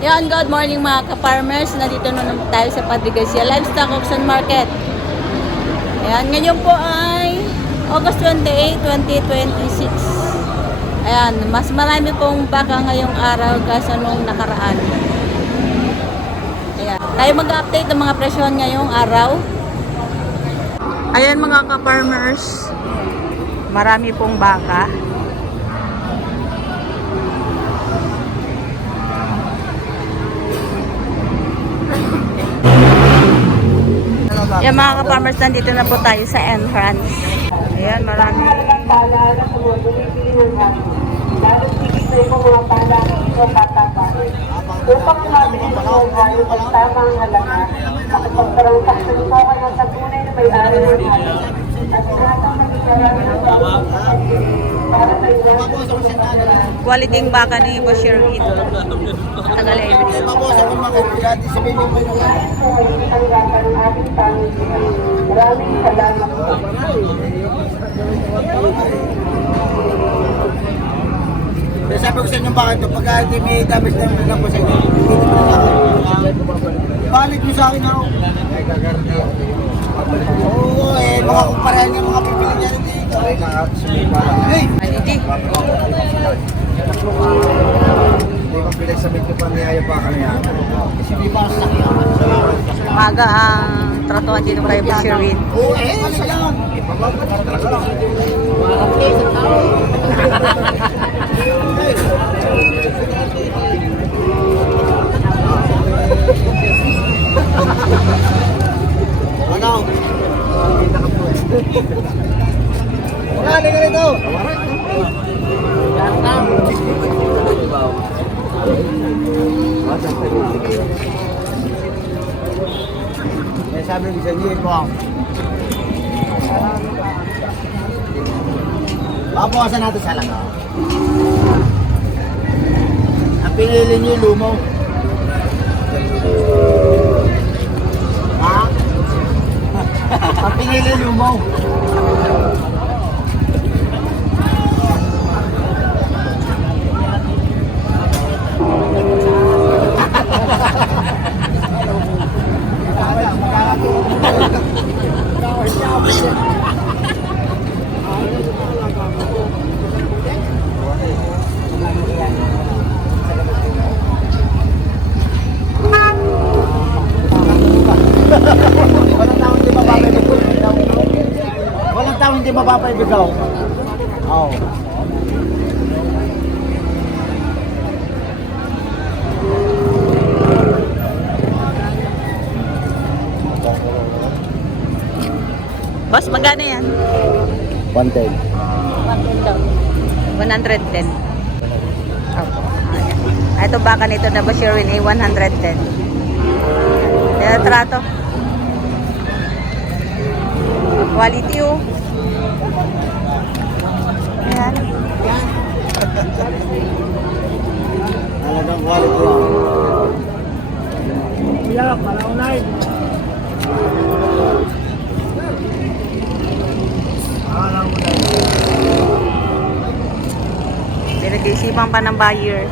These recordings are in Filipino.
Yan, good morning mga ka-farmers. Nandito na naman tayo sa Padre Garcia Livestock Auction Market. Ayan, ngayon po ay August 28, 2026. Ayan, mas marami pong baka ngayong araw kaysa nung nakaraan. Ayan, tayo mag-update ng mga presyon ngayong araw. Ayan mga ka-farmers, marami pong baka. Yan mga ka-farmers, nandito na po tayo sa entrance. Ayan, marami. Upang mabilis mo tayo ng tamang halaga, makapagtransaksyon po kayo sa tunay na may-ari ng hayop at lahat ng magigaramin ng para sa ilang Quality ng baka ni Boss Sherwin. Tagal every. Maraming salamat po. Sabi ko sa inyo bakit ito, pagka hindi may damage na yung lang po sa inyo, hindi mo na sa akin. Balik mo sa akin ako. Oo, mga kumparahan yung mga pipili niya rin dito. Hey! Quality. Hindi ko pinagsamit ko pa niyaya pa kami yan. Kasi di pa sa akin. Maga ang tratuhan dito kay Boss Sherwin. Oo, kasi lang. Ano? Wala ka rito. Sabi ko sa inyo po. Babawasan natin sa lang. Ang pinili niyo lumo. Ha? Ang pinili lumo. Walang tao hindi mapapaibigaw. Oo. Boss, magkano yan? 110. 110 daw. 110. Opo. Ayan. Ito baka nito na Boss Sherwin ay 110. Kaya trato. Quality oh. Ayan. Talagang quality. Yeah, para online. Pinag-isipan pa ng buyer.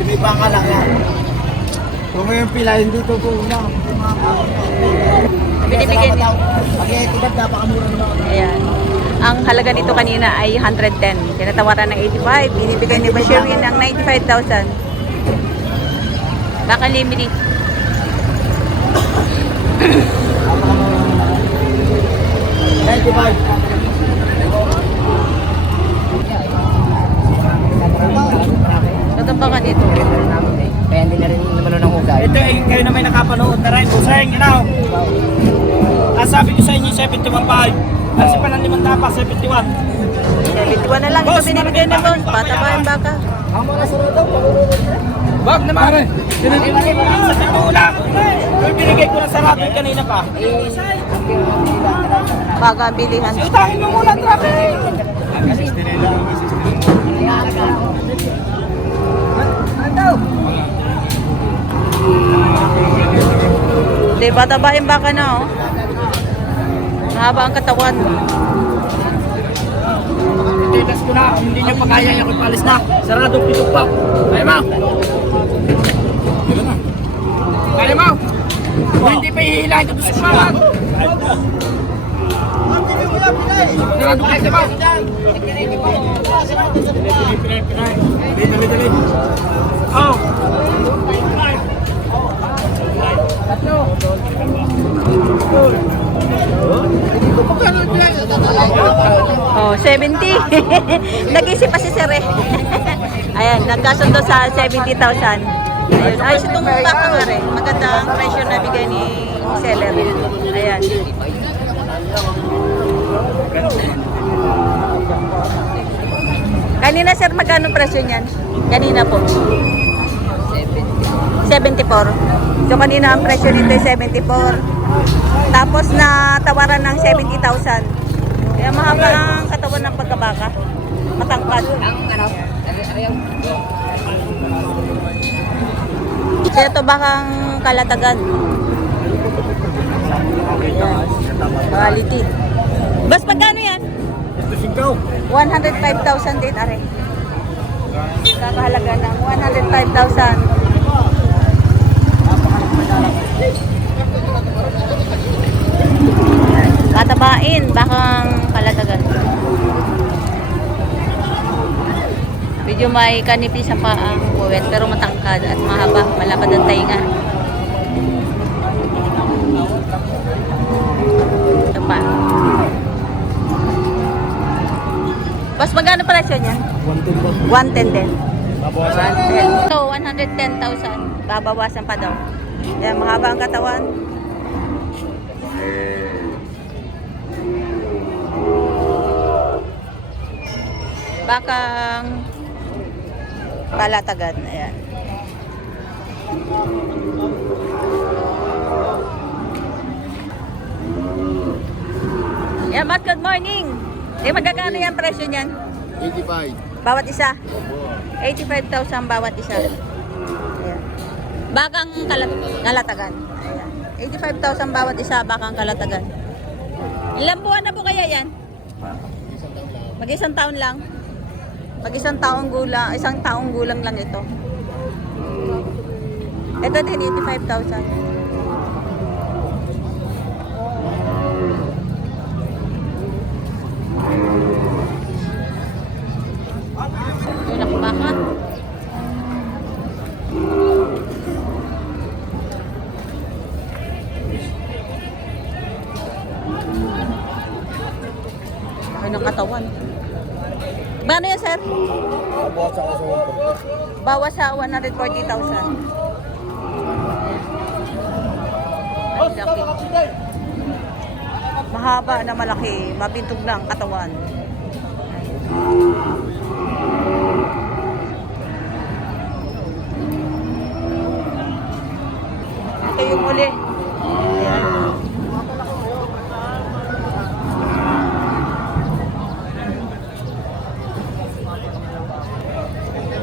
Sinipang ka lang yan. Kung yung pila, hindi ito po na. Binibigyan niya. Pag-iitibad, napakamura naman. Ayan. Ang halaga nito kanina ay 110. Tinatawaran ng 85. Binibigyan ni Boss Sherwin ng 95,000. Baka limited. Ito baka dito. Kaya hindi na rin naman ng hugay. Ito eh, kayo na may nakapanood na rin. Buseng, you know. Sabi ko sa inyo, 71.5. Kasi pa ng 5 tapa, 71. 71 na lang. Ito binibigyan ni Boss. Bata pa yung baka. Wag na mare. Sa titula ko. Binigay ko na sarado yung kanina pa. Baga ang bilihan. Utahin mo muna, traffic. Ano? Hindi, bata-bain baka na, oh. Mahaba ang katawan. Ititas ko na, hindi nyo pa kaya yung palis na. Sarado, pitok pa. Kaya mo! Kaya mo! Kung hindi pa ihihila ito sa kumaman. Sarado kayo sa mo! Oh! Tatlo! Oh, 70. Nag-isip pa si Sir eh. Ayan, nagkasundo sa 70,000. Ayun, ayos itong baka nga rin. Maganda ang presyo na bigay ni seller. Ayan. Kanina sir, magkano presyo niyan? Kanina po. 74. So kanina ang presyo nito ay 74. Tapos na tawaran ng 70,000. Kaya mahaba ang katawan ng pagkabaka. Matangkad. Ang ano? Ayaw. Kaya ito bakang kalatagan. Ayan. Quality. Bas, pagkano yan? 105,000 din, are. Kakahalaga ng 105,000. Katabain, bakang kalatagan. Medyo may kanipis sa paang buwet, pero matangkad at mahaba, malapad ang tainga. Ito pa. Boss, magkano presyo niya? 110 din. 110. So, 110,000. Babawasan pa daw. Yan, mahaba ang katawan. Bakang kalatagan. Ayan. Yeah, Matt, good morning. Magkakano yung presyo niyan? 85. Bawat isa? 85,000 bawat isa. Ayan. Bakang kalatagan. Ayan. 85,000 bawat isa, bakang kalatagan. Ilang buwan na po kaya yan? Mag-isang taon lang. Mag-isang taong gulang, isang taong gulang lang ito. Ito din, 85,000. Yun ako baka. Laki ng katawan. Bano yan, sir? Bawas sa 140,000. Ay, laki. Mahaba na malaki. Mabintog na ang katawan. Ito yung uli. Ayan.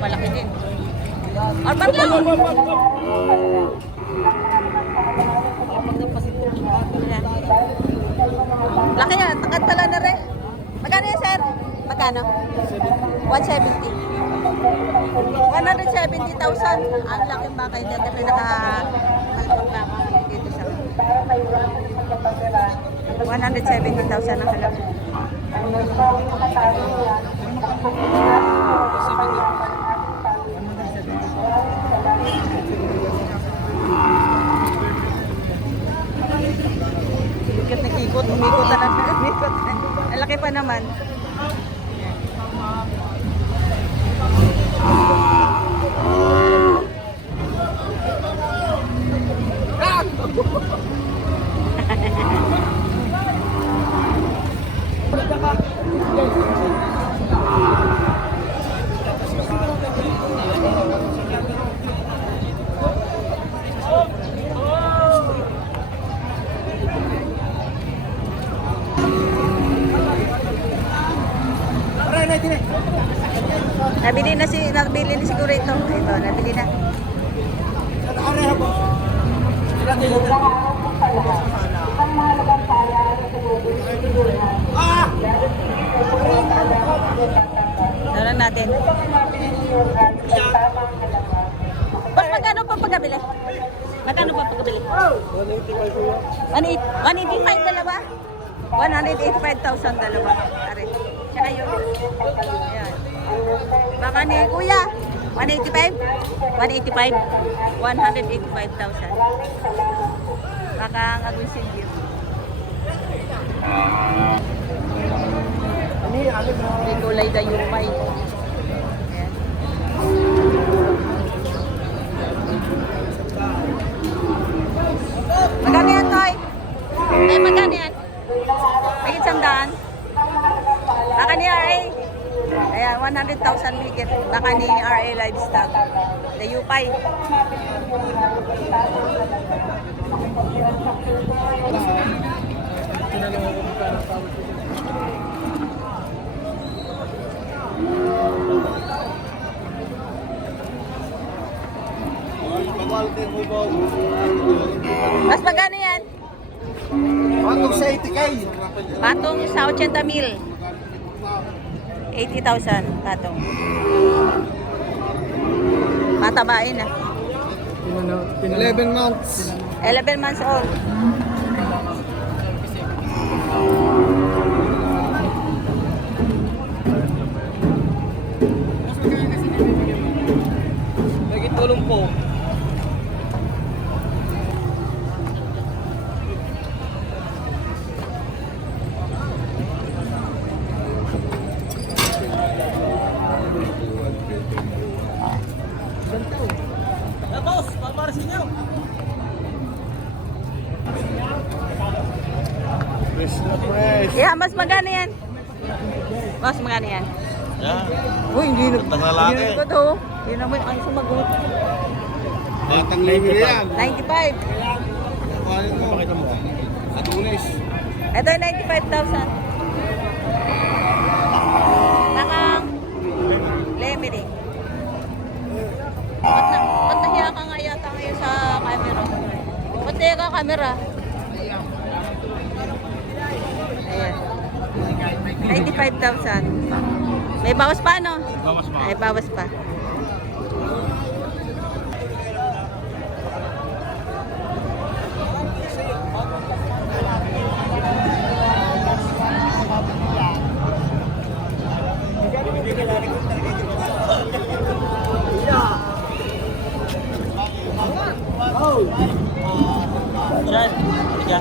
Malaki din. Arban lang! Ayan. Laki yan. Tangkad pala na rin. Magkano yan, sir? Magkano? 170. 170,000. Ang laking baka yun. Dito pinaka-malpag baka dito sa 170,000 ang halaga. Ikot na ikot, umikot na lang. Umikot. Ang laki pa naman. Nabili na siguro ito. Ito, nabili na. Areha po. Ilang kilo? lahat. Isang mahalagang paalala sa mga pinipilihan. Lalo tigit na po ang kailangan ng pagkakataon. Tara natin. Upang hanapin ninyo ang tamang halaga. Boss, magkano pa pagkabili? Magkano pa pagkabili? 185 dalawa? 185,000 dalawa. Are. Tsaka yun. Ayan. Baka ni Kuya, 185? 185? 185,000. Baka ang agoy sige. May kulay na yung pay. Ayan. Magkano yan, Toy? Ay, magkano yan? May isang baka ni RA. Ayan, 100,000 higit. Baka ni RA Livestock. The Yupay. Mas magkano yan? Patong sa 80K. Patong sa 80,000. 80,000 patong. Matabain na. 11 months. 11 months old. Lagi tulong po. Boss, paparasin niyo. Fresh na fresh. Yeah, mas magkano yan? Mas magkano yan? Yeah. Uy, hindi na. Batang lalaki. Hindi ko to. Hindi naman ang sumagot. Batang libre yan. 95. Kuhanin mo. Pakita mo. Adulis. Ito yung 95,000. Nakang Lemery. Ba't nahiya ka nga yata ngayon sa camera? Ba't nahiya ka camera? Ayan. 95,000. May bawas pa, no? Bawas pa. Ay, bawas pa. Brad, tiga.